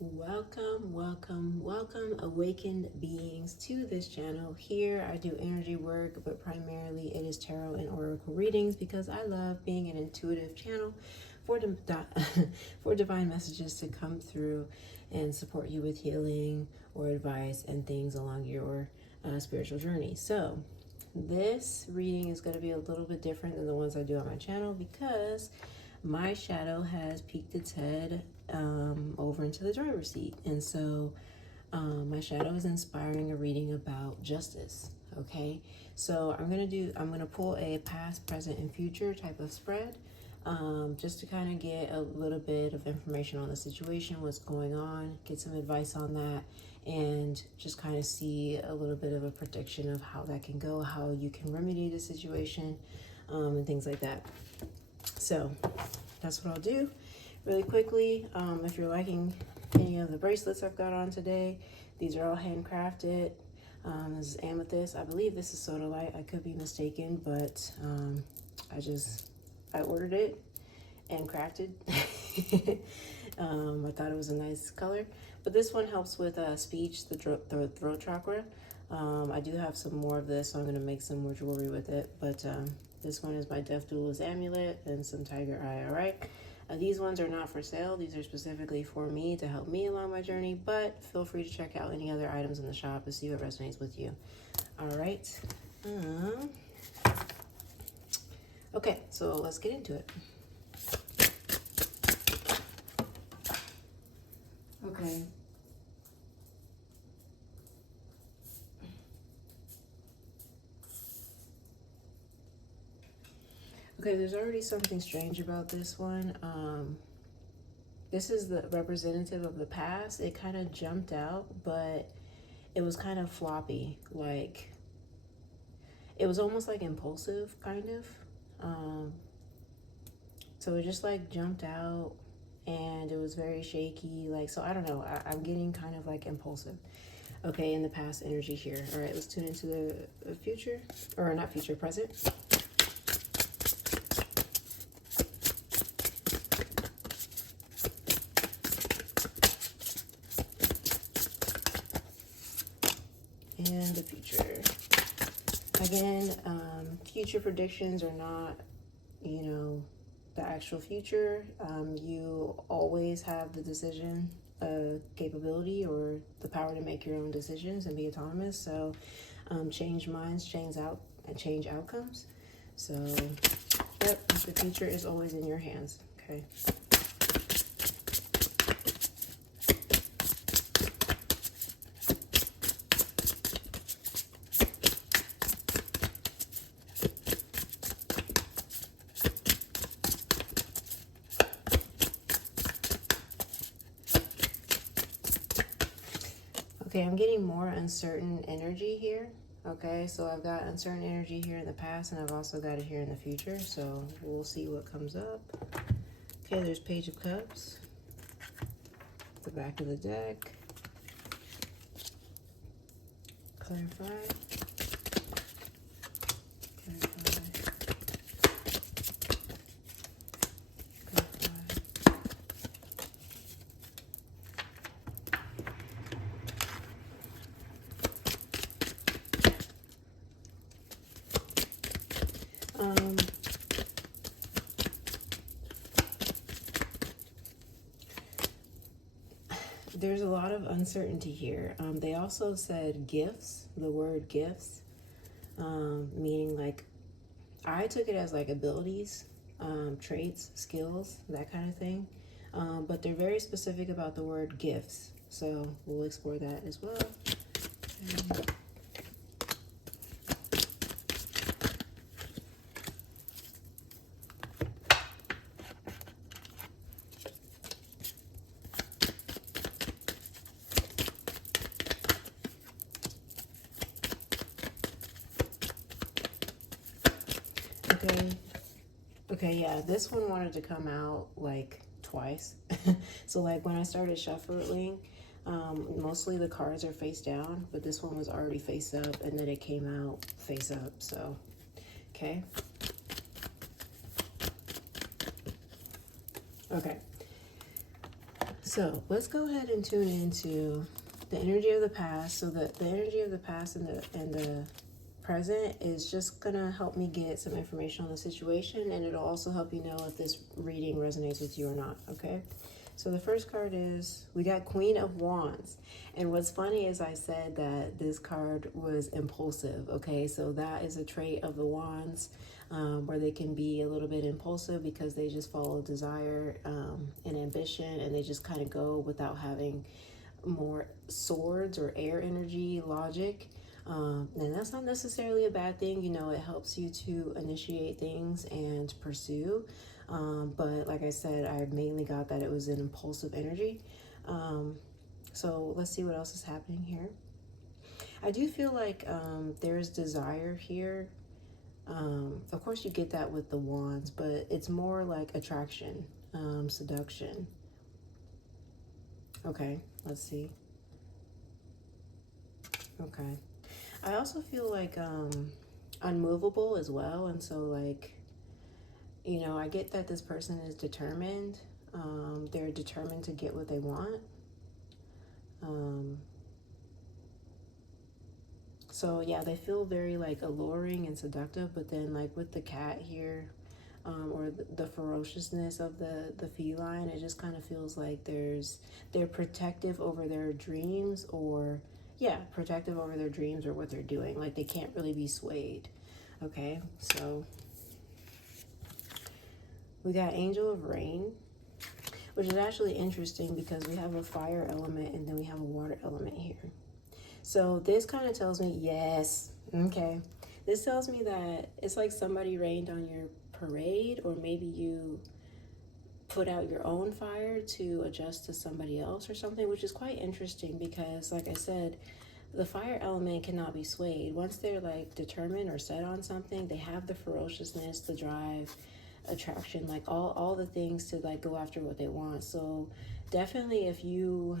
Welcome, welcome, welcome, awakened beings, to this channel. Here I do energy work, but primarily it is tarot and oracle readings because I love being an intuitive channel for for divine messages to come through and support you with healing or advice and things along your spiritual journey. So this reading is going to be a little bit different than the ones I do on my channel because my shadow has peeked its head over into the driver's seat. And so my shadow is inspiring a reading about justice. Okay, so I'm gonna pull a past, present, and future type of spread, just to kind of get a little bit of information on the situation, what's going on, get some advice on that, and just kind of see a little bit of a prediction of how that can go, how you can remedy the situation, and things like that. So that's what I'll do really quickly. If you're liking any of the bracelets I've got on today, these are all handcrafted. This is amethyst. I believe this is sodalite. I could be mistaken, but I ordered it and crafted. I thought it was a nice color. But this one helps with speech, the throat chakra. I do have some more of this, so I'm going to make some more jewelry with it. But this one is my Death Duelist amulet and some tiger eye, all right? These ones are not for sale. These are specifically for me to help me along my journey, but feel free to check out any other items in the shop to see what resonates with you. All right. Okay, so let's get into it. Okay. Okay, there's already something strange about this one. This is the representative of the past. It kind of jumped out, but it was kind of floppy. Like, it was almost like impulsive, kind of. So it just like jumped out and it was very shaky. Like, so I don't know. I'm getting kind of like impulsive. Okay, in the past energy here. All right, let's tune into the future, or not future, present. And the future. Again, future predictions are not, the actual future. You always have the decision capability or the power to make your own decisions and be autonomous. So change minds, change outcomes. So, yep, the future is always in your hands. Okay. Okay, I'm getting more uncertain energy here. Okay, so I've got uncertain energy here in the past, and I've also got it here in the future. So we'll see what comes up. Okay, there's Page of Cups. The back of the deck. Clarify. There's a lot of uncertainty here. They also said gifts, the word gifts, meaning like, I took it as like abilities, traits, skills, that kind of thing. But they're very specific about the word gifts. So we'll explore that as well. Okay, yeah, this one wanted to come out like twice. So like when I started shuffling, mostly the cards are face down, but this one was already face up, and then it came out face up. So, okay. Okay. So let's go ahead and tune into the energy of the past. So the energy of the past and the present is just gonna help me get some information on the situation, and it'll also help you know if this reading resonates with you or not. Okay, so the first card is, we got Queen of Wands. And what's funny is I said that this card was impulsive. Okay, so that is a trait of the wands, where they can be a little bit impulsive because they just follow desire and ambition, and they just kind of go without having more swords or air energy logic. And that's not necessarily a bad thing. You know, it helps you to initiate things and pursue. But like I said, I mainly got that it was an impulsive energy. So let's see what else is happening here. I do feel like there's desire here. Of course, you get that with the wands, but it's more like attraction, seduction. Okay, let's see. Okay. I also feel like unmovable as well. And so, like, you know, I get that this person is determined. They're determined to get what they want. So yeah, they feel very like alluring and seductive, but then like with the cat here, or the ferociousness of the feline, it just kind of feels like they're protective over their dreams, or yeah, protective over their dreams or what they're doing. Like they can't really be swayed. Okay, so we got Angel of Rain, which is actually interesting because we have a fire element and then we have a water element here. So this kind of tells me, yes, okay. This tells me that it's like somebody rained on your parade, or maybe you put out your own fire to adjust to somebody else or something, which is quite interesting because, like I said, the fire element cannot be swayed. Once they're like determined or set on something, they have the ferociousness, the drive, attraction, like all the things to like go after what they want. So definitely, if you,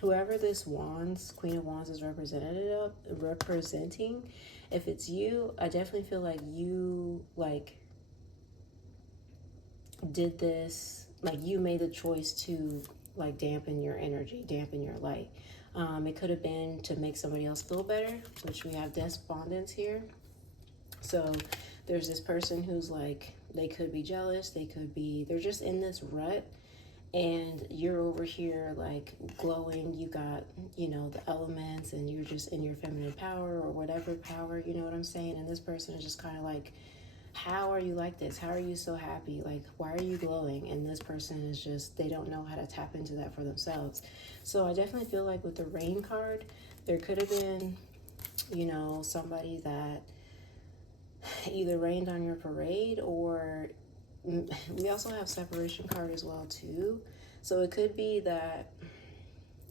whoever this wands, Queen of Wands is representing, if it's you, I definitely feel like you like did this, like you made the choice to like dampen your energy, dampen your light. It could have been to make somebody else feel better, which we have despondence here. So there's this person who's like, they could be jealous, they're just in this rut, and you're over here like glowing. You got, you know, the elements, and you're just in your feminine power or whatever power, you know what I'm saying? And this person is just kind of like, how are you like this? How are you so happy? Like, why are you glowing? And this person is just, they don't know how to tap into that for themselves. So I definitely feel like with the Rain card, there could have been, you know, somebody that either rained on your parade, or we also have Separation card as well too. So it could be that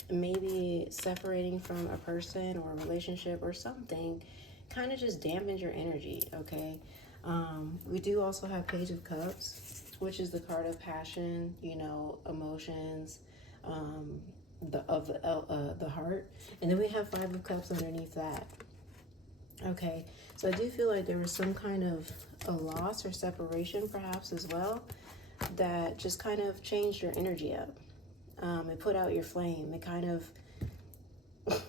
maybe separating from a person or a relationship or something kind of just dampens your energy. Okay. We do also have Page of Cups, which is the card of passion, you know, emotions, the heart, and then we have Five of Cups underneath that. Okay, so I do feel like there was some kind of a loss or separation perhaps as well that just kind of changed your energy up. It put out your flame. It kind of,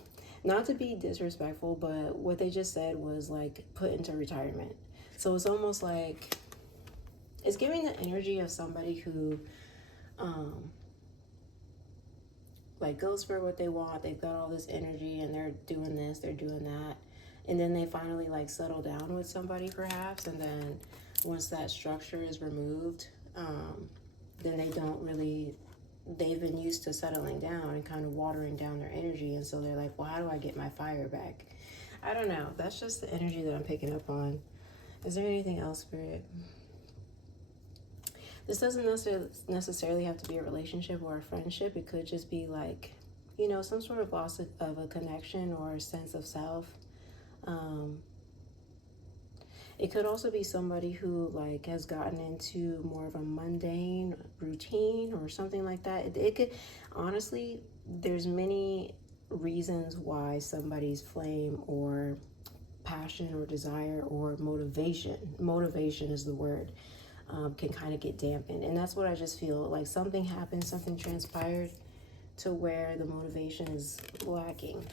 not to be disrespectful, but what they just said was like put into retirement. So it's almost like it's giving the energy of somebody who like goes for what they want. They've got all this energy and they're doing this, they're doing that. And then they finally like settle down with somebody perhaps. And then once that structure is removed, then they don't really, they've been used to settling down and kind of watering down their energy. And so they're like, well, how do I get my fire back? I don't know. That's just the energy that I'm picking up on. Is there anything else, Spirit? This doesn't necessarily have to be a relationship or a friendship. It could just be like, you know, some sort of loss of a connection or a sense of self. It could also be somebody who like has gotten into more of a mundane routine or something like that. It could, honestly, there's many reasons why somebody's flame or passion or desire or motivation is the word, can kind of get dampened. And that's what I just feel like. Something happened, something transpired to where the motivation is lacking.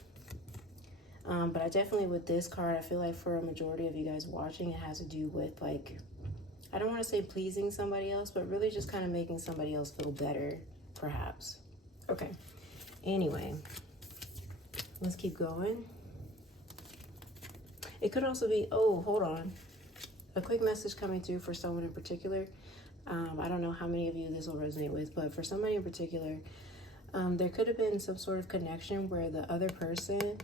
But I definitely, with this card, I feel like for a majority of you guys watching, it has to do with, like, I don't want to say pleasing somebody else, but really just kind of making somebody else feel better, perhaps. Okay. Anyway, let's keep going. It could also be, oh, hold on. A quick message coming through for someone in particular. I don't know how many of you this will resonate with, but for somebody in particular, there could have been some sort of connection where the other person,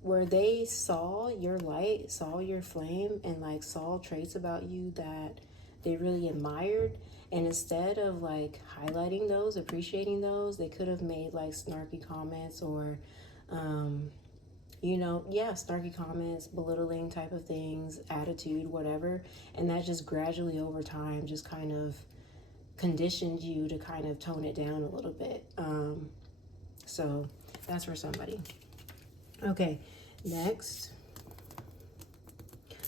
where they saw your light, saw your flame, and like saw traits about you that they really admired. And instead of like highlighting those, appreciating those, they could have made like snarky comments or, you know, yeah, snarky comments, belittling type of things, attitude, whatever. And that just gradually over time just kind of conditioned you to kind of tone it down a little bit. So that's for somebody. Okay, next.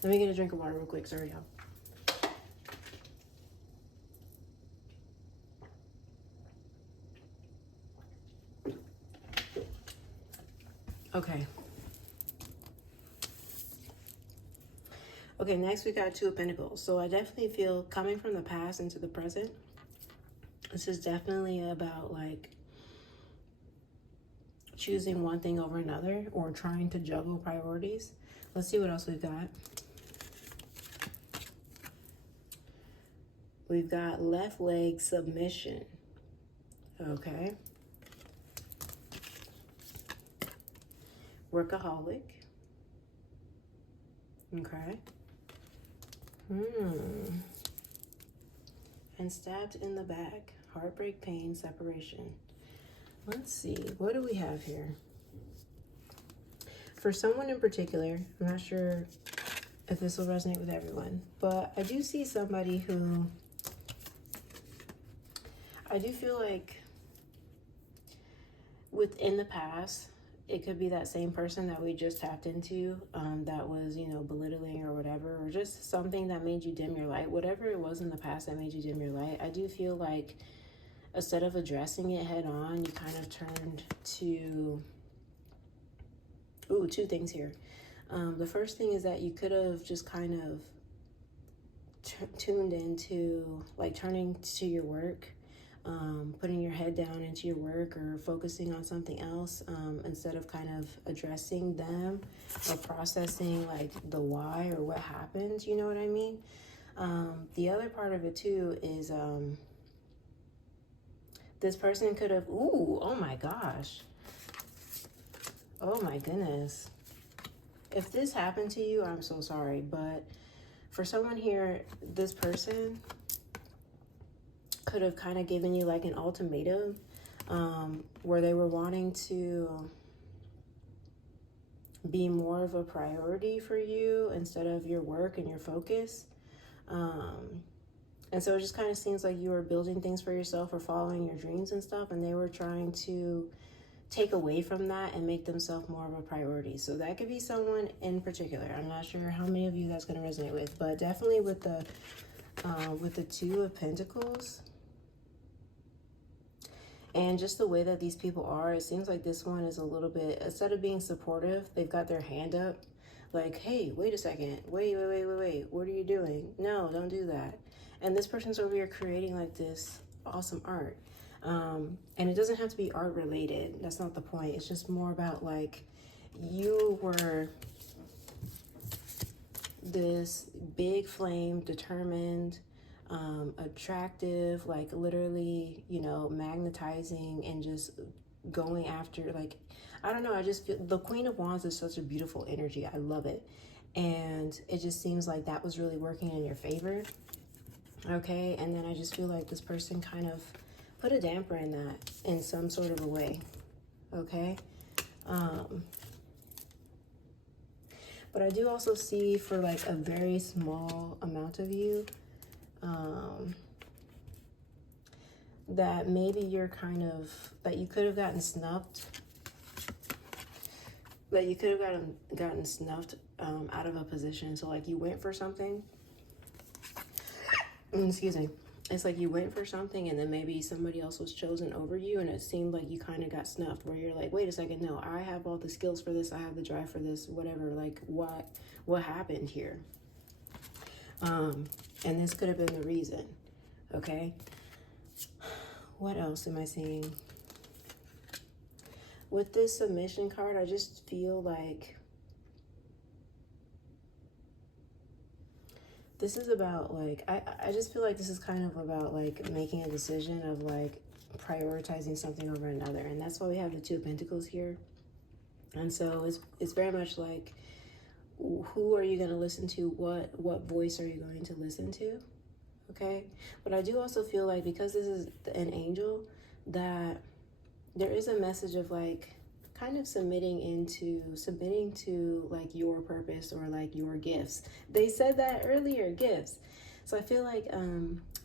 Let me get a drink of water real quick. Sorry, y'all. Okay. Okay, next we got Two of Pentacles. So I definitely feel coming from the past into the present, this is definitely about like choosing one thing over another or trying to juggle priorities. Let's see what else we've got. We've got left leg submission. Okay. Workaholic. Okay. And stabbed in the back. Heartbreak, pain, separation. Let's see. What do we have here? For someone in particular, I'm not sure if this will resonate with everyone, but I do see somebody who I do feel like within the past, it could be that same person that we just tapped into, that was, you know, belittling or whatever, or just something that made you dim your light. Whatever it was in the past that made you dim your light, I do feel like instead of addressing it head on, you kind of turned to, two things here. The first thing is that you could have just kind of tuned into, like, turning to your work, putting your head down into your work or focusing on something else, instead of kind of addressing them or processing like the why or what happened, you know what I mean? The other part of it too is this person could have, oh my gosh, oh my goodness, if this happened to you, I'm so sorry, but for someone here, this person could have kind of given you like an ultimatum, where they were wanting to be more of a priority for you instead of your work and your focus. And so it just kind of seems like you were building things for yourself or following your dreams and stuff, and they were trying to take away from that and make themselves more of a priority. So that could be someone in particular. I'm not sure how many of you that's going to resonate with, but definitely with the Two of Pentacles. And just the way that these people are, it seems like this one is a little bit, instead of being supportive, they've got their hand up. Like, hey, wait a second. Wait. What are you doing? No, don't do that. And this person's over here creating like this awesome art. And it doesn't have to be art related. That's not the point. It's just more about like, you were this big flame, determined, attractive, like literally, you know, magnetizing and just going after, like, I don't know, I just feel the Queen of Wands is such a beautiful energy. I love it. And it just seems like that was really working in your favor. Okay. And then I just feel like this person kind of put a damper in that in some sort of a way. Okay. But I do also see for like a very small amount of you, that maybe you're kind of, that you could have gotten snubbed, out of a position. So like you went for something excuse me, it's like you went for something and then maybe somebody else was chosen over you, and it seemed like you kind of got snuffed, where you're like, wait a second, no, I have all the skills for this, I have the drive for this, whatever. Like, what happened here? And this could have been the reason. Okay, what else am I seeing with this submission card? I just feel like this is about, like, I just feel like this is kind of about, like, making a decision of, like, prioritizing something over another. And that's why we have the Two of Pentacles here. And so it's very much like, who are you going to listen to? What voice are you going to listen to? Okay. But I do also feel like, because this is an angel, that there is a message of, like, kind of submitting to like your purpose, or like your gifts. They said that earlier, gifts. So I feel like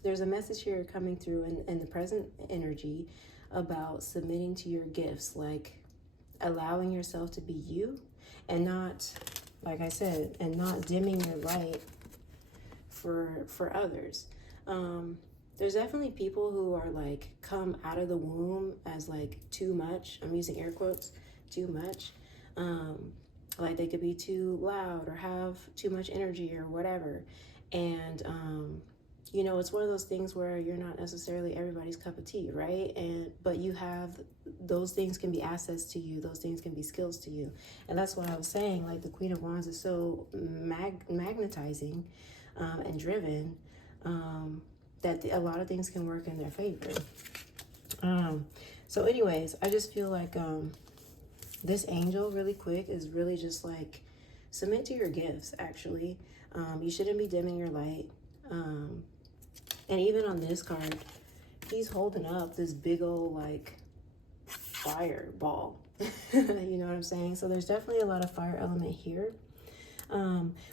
there's a message here coming through in the present energy about submitting to your gifts, like allowing yourself to be you, and not, like I said, and not dimming your light for others. There's definitely people who are, like, come out of the womb as, like, too much. I'm using air quotes, too much. Like, they could be too loud or have too much energy or whatever. And, you know, it's one of those things where you're not necessarily everybody's cup of tea, right? But you have, those things can be assets to you. Those things can be skills to you. And that's what I was saying. Like, the Queen of Wands is so magnetizing and driven, that a lot of things can work in their favor. So anyways, I just feel like this angel, really quick, is really just like, submit to your gifts, actually. You shouldn't be dimming your light. And even on this card, he's holding up this big old, like, fireball. You know what I'm saying? So there's definitely a lot of fire element here.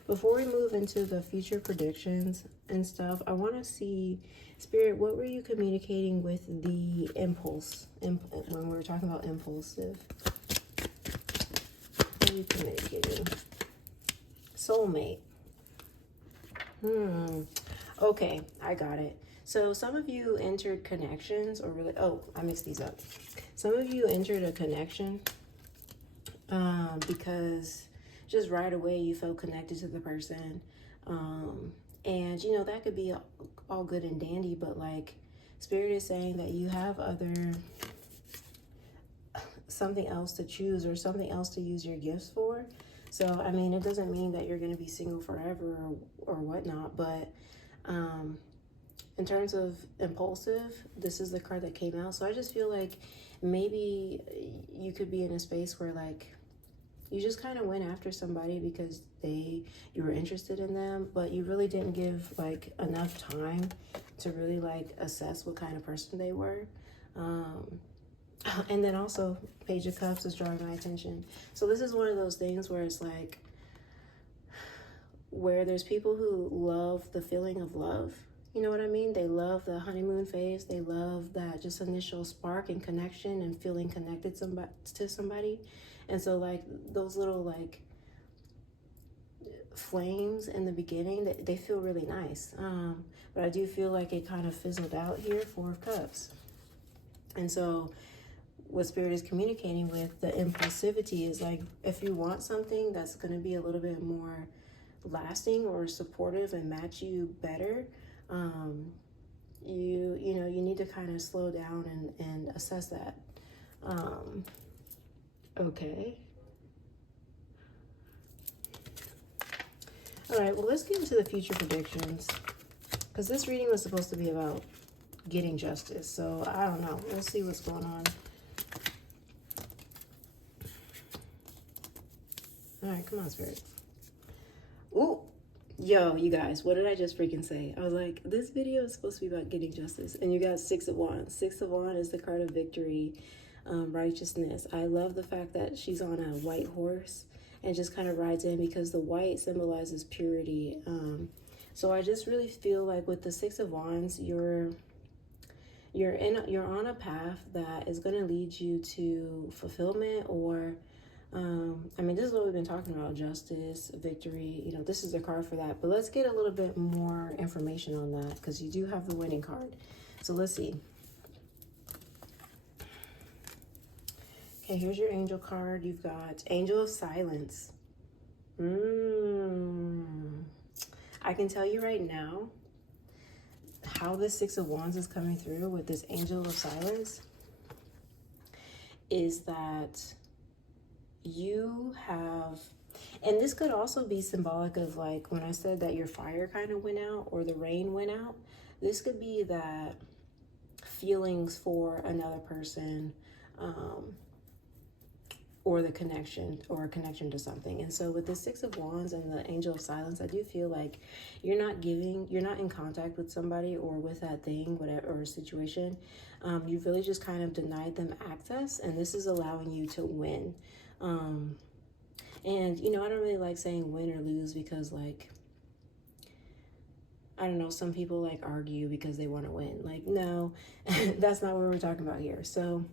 Before we move into the future predictions and stuff, I want to see, Spirit, what were you communicating with the impulse when we were talking about impulsive? What are you communicating? Soulmate. Okay, I got it. So some of you entered connections, or really, oh, I mixed these up. Some of you entered a connection because just right away you felt connected to the person. And, you know, that could be all good and dandy, but, like, Spirit is saying that you have something else to choose, or something else to use your gifts for. So, I mean, it doesn't mean that you're going to be single forever or whatnot, but in terms of impulsive, this is the card that came out. So I just feel like maybe you could be in a space where, like, you just kind of went after somebody because you were interested in them, but you really didn't give, like, enough time to really, like, assess what kind of person they were. And then also, Page of Cups is drawing my attention. So this is one of those things where it's like, where there's people who love the feeling of love. You know what I mean? They love the honeymoon phase. They love that just initial spark and connection and feeling connected to somebody. And so, like, those little, like, flames in the beginning, they feel really nice. But I do feel like it kind of fizzled out here, Four of Cups. And so what Spirit is communicating with the impulsivity is, like, if you want something that's going to be a little bit more lasting or supportive and match you better, you know, you need to kind of slow down and assess that. Okay. All right, well, let's get into the future predictions, because this reading was supposed to be about getting justice. So I don't know. We'll see what's going on. All right, come on, Spirit. Ooh, yo, you guys, what did I just freaking say? I was like, this video is supposed to be about getting justice, and you got Six of Wands. Six of Wands is the card of victory, righteousness. I love the fact that she's on a white horse and just kind of rides in, because the white symbolizes purity. So I just really feel like with the Six of Wands, you're on a path that is going to lead you to fulfillment, or I mean, this is what we've been talking about: justice, victory. You know, this is a card for that. But let's get a little bit more information on that, because you do have the winning card. So let's see. Okay, here's your angel card. You've got Angel of Silence. I can tell you right now how the Six of Wands is coming through with this Angel of Silence is that you have, and this could also be symbolic of, like, when I said that your fire kind of went out or the rain went out, this could be that feelings for another person, or the connection, or a connection to something. And so with the Six of Wands and the Angel of Silence, I do feel like you're not in contact with somebody or with that thing, whatever, or situation. You've really just kind of denied them access, and this is allowing you to win. And, you know, I don't really like saying win or lose, because, like, I don't know, some people like argue because they want to win. Like, no, that's not what we're talking about here. So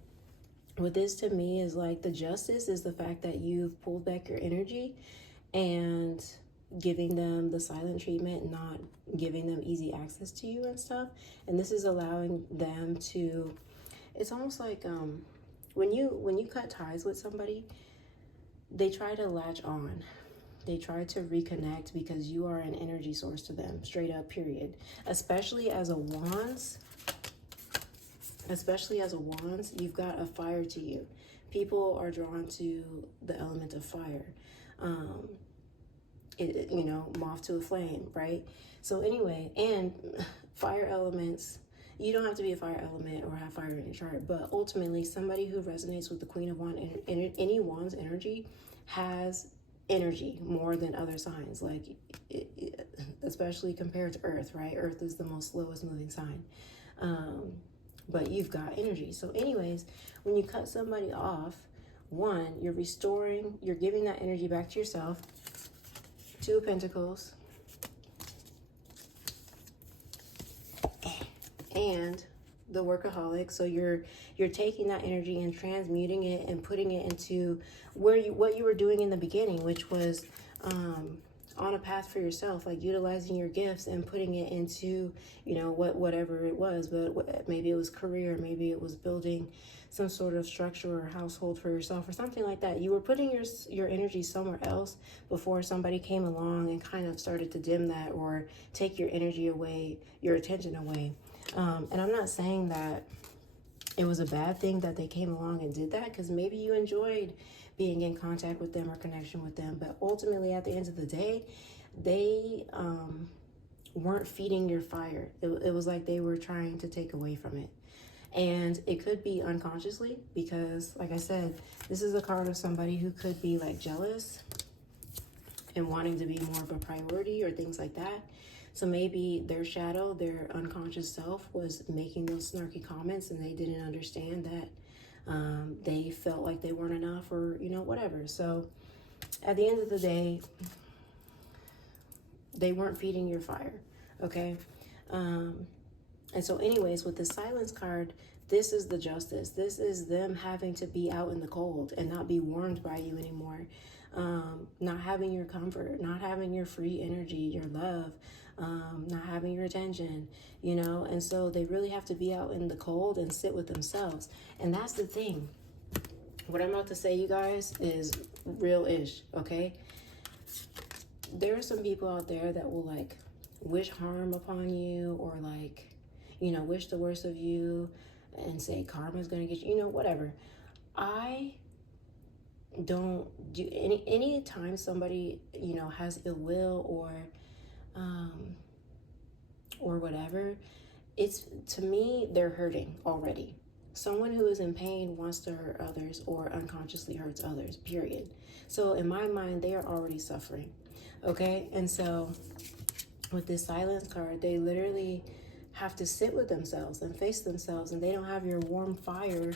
what this to me is like, the justice is the fact that you've pulled back your energy and giving them the silent treatment, not giving them easy access to you and stuff. And this is allowing them to, it's almost like when you cut ties with somebody, they try to latch on. They try to reconnect because you are an energy source to them, straight up, period. Especially as a Wands, you've got a fire to you. People are drawn to the element of fire. You know, moth to a flame, right? So anyway, and fire elements, you don't have to be a fire element or have fire in your chart, but ultimately somebody who resonates with the Queen of Wands, any Wands energy, has energy more than other signs, like especially compared to Earth, right? Earth is the most slowest moving sign. But you've got energy. So anyways, when you cut somebody off, one, you're restoring, you're giving that energy back to yourself. Two of Pentacles. And the Workaholic. So you're taking that energy and transmuting it and putting it into what you were doing in the beginning, which was on a path for yourself, like utilizing your gifts and putting it into, you know, whatever it was. But maybe it was career, maybe it was building some sort of structure or household for yourself or something like that. You were putting your energy somewhere else before somebody came along and kind of started to dim that or take your energy away, your attention away. And I'm not saying that it was a bad thing that they came along and did that, because maybe you enjoyed being in contact with them or connection with them. But ultimately, at the end of the day, they weren't feeding your fire. It was like they were trying to take away from it. And it could be unconsciously, because, like I said, this is a card of somebody who could be like jealous and wanting to be more of a priority or things like that. So maybe their shadow, their unconscious self, was making those snarky comments, and they didn't understand that they felt like they weren't enough, or, you know, whatever. So at the end of the day, they weren't feeding your fire, okay? And so anyways, with the Silence card, this is the justice. This is them having to be out in the cold and not be warmed by you anymore. Not having your comfort, not having your free energy, your love, not having your attention, you know. And so they really have to be out in the cold and sit with themselves. And that's the thing. What I'm about to say, you guys, is real-ish, okay? There are some people out there that will, like, wish harm upon you, or, like, you know, wish the worst of you and say karma's gonna get you, you know, whatever. I don't do any time somebody, you know, has ill will or whatever, it's, to me, they're hurting already. Someone who is in pain wants to hurt others or unconsciously hurts others, period. So in my mind, they are already suffering, okay? And so with this Silence card, they literally have to sit with themselves and face themselves, and they don't have your warm fire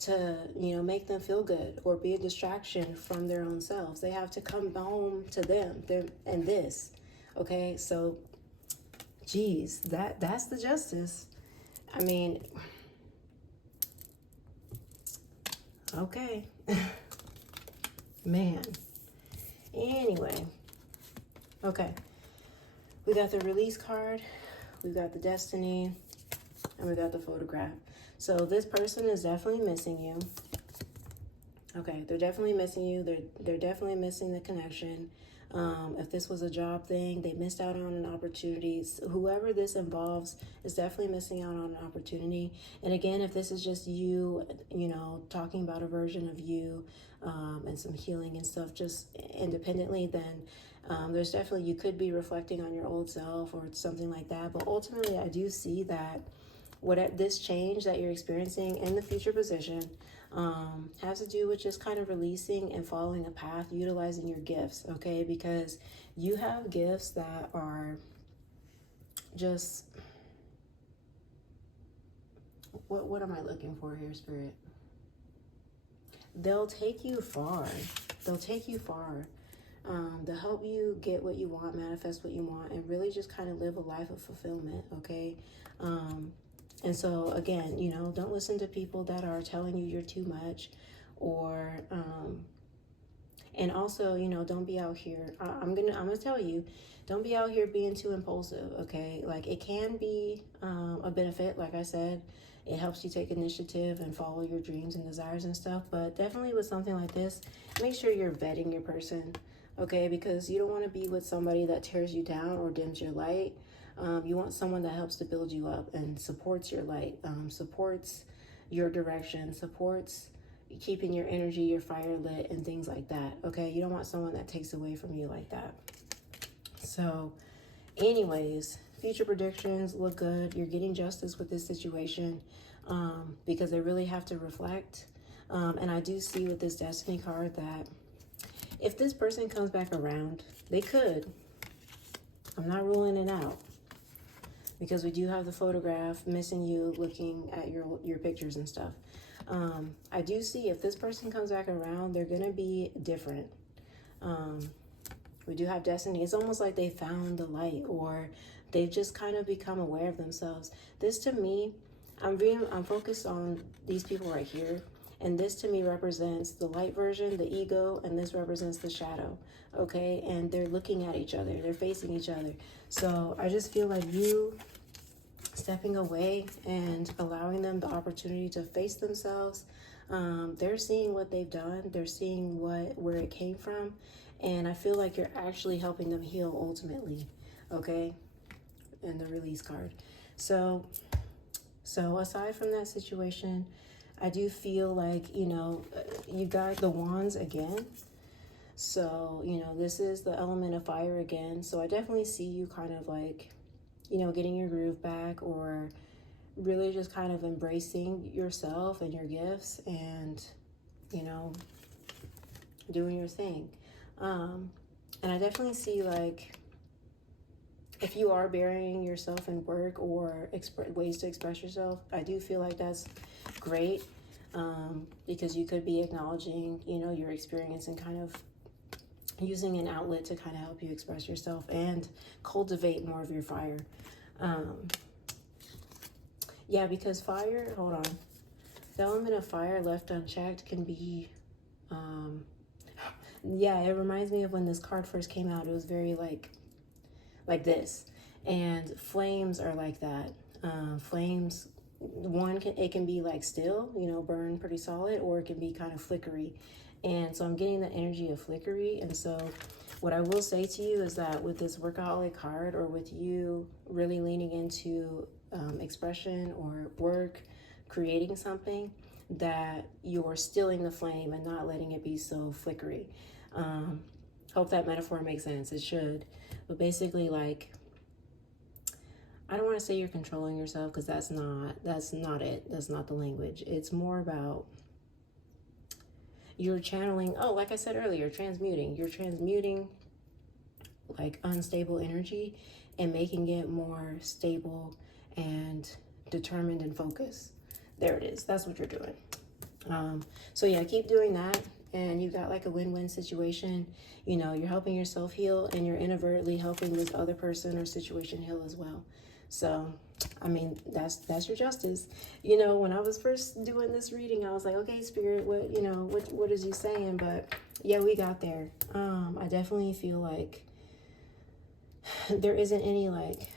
to, you know, make them feel good or be a distraction from their own selves. They have to come home to them and this, okay? So, geez, that's the justice. I mean, okay. Man. Anyway. Okay. We got the release card. We got the destiny. And we got the photograph. So this person is definitely missing you. Okay, they're definitely missing you. They're definitely missing the connection. If this was a job thing, they missed out on an opportunity. Whoever this involves is definitely missing out on an opportunity. And again, if this is just you, you know, talking about a version of you and some healing and stuff just independently, then there's definitely, you could be reflecting on your old self or something like that. But ultimately, I do see that this change that you're experiencing in the future position has to do with just kind of releasing and following a path, utilizing your gifts, okay? Because you have gifts that are just, what am I looking for here, Spirit? They'll take you far. They'll take you far. They'll help you get what you want, manifest what you want, and really just kind of live a life of fulfillment, okay? And so, again, you know, don't listen to people that are telling you you're too much or, and also, you know, don't be out here. I'm gonna tell you, don't be out here being too impulsive, okay? Like, it can be a benefit, like I said. It helps you take initiative and follow your dreams and desires and stuff. But definitely with something like this, make sure you're vetting your person, okay? Because you don't want to be with somebody that tears you down or dims your light. You want someone that helps to build you up and supports your light, supports your direction, supports keeping your energy, your fire lit, and things like that, okay? You don't want someone that takes away from you like that. So, anyways, future predictions look good. You're getting justice with this situation because they really have to reflect. And I do see with this Destiny card that if this person comes back around, they could. I'm not ruling it out. Because we do have the photograph missing you looking at your pictures and stuff. I do see if this person comes back around, they're going to be different. We do have destiny. It's almost like they found the light or they've just kind of become aware of themselves. This to me, I'm focused on these people right here. And this to me represents the light version, the ego, and this represents the shadow, okay? And they're looking at each other. They're facing each other. So I just feel like you stepping away and allowing them the opportunity to face themselves. They're seeing what they've done. They're seeing where it came from. And I feel like you're actually helping them heal ultimately, okay? In the release card. So aside from that situation, I do feel like, you know, you got the wands again. So, you know, this is the element of fire again. So I definitely see you kind of like, you know, getting your groove back or really just kind of embracing yourself and your gifts and, you know, doing your thing. And I definitely see like, if you are burying yourself in work or ways to express yourself, I do feel like that's great because you could be acknowledging, you know, your experience and kind of using an outlet to kind of help you express yourself and cultivate more of your fire. Yeah, because fire, hold on. The element of fire left unchecked can be, yeah, it reminds me of when this card first came out. It was very like this. And flames are like that. Flames, it can be like still, you know, burn pretty solid, or it can be kind of flickery. And so I'm getting the energy of flickery. And so what I will say to you is that with this workaholic card, or with you really leaning into expression or work, creating something, that you're stilling the flame and not letting it be so flickery. Hope that metaphor makes sense. It should. But basically, like, I don't want to say you're controlling yourself, because that's not it. That's not the language. It's more about you're channeling, like I said earlier, transmuting. You're transmuting like unstable energy and making it more stable and determined and focused. There it is. That's what you're doing. So yeah, keep doing that. And you've got like a win-win situation. You know, you're helping yourself heal and you're inadvertently helping this other person or situation heal as well. So, I mean, that's your justice. You know, when I was first doing this reading, I was like, okay, Spirit, what, you know, what is you saying? But yeah, we got there. I definitely feel like there isn't any like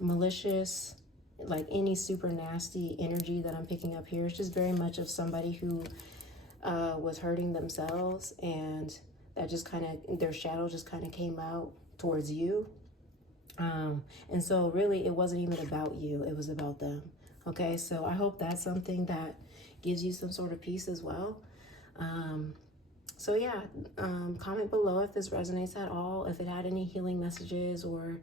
malicious, like any super nasty energy that I'm picking up here. It's just very much of somebody who was hurting themselves, and that just kind of, their shadow just kind of came out towards you. And so really it wasn't even about you, it was about them. Okay, so I hope that's something that gives you some sort of peace as well. So yeah, comment below if this resonates at all, if it had any healing messages or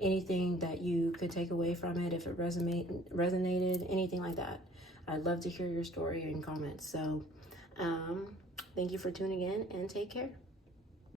anything that you could take away from it, if it resonated, anything like that. I'd love to hear your story in comments. So thank you for tuning in, and take care.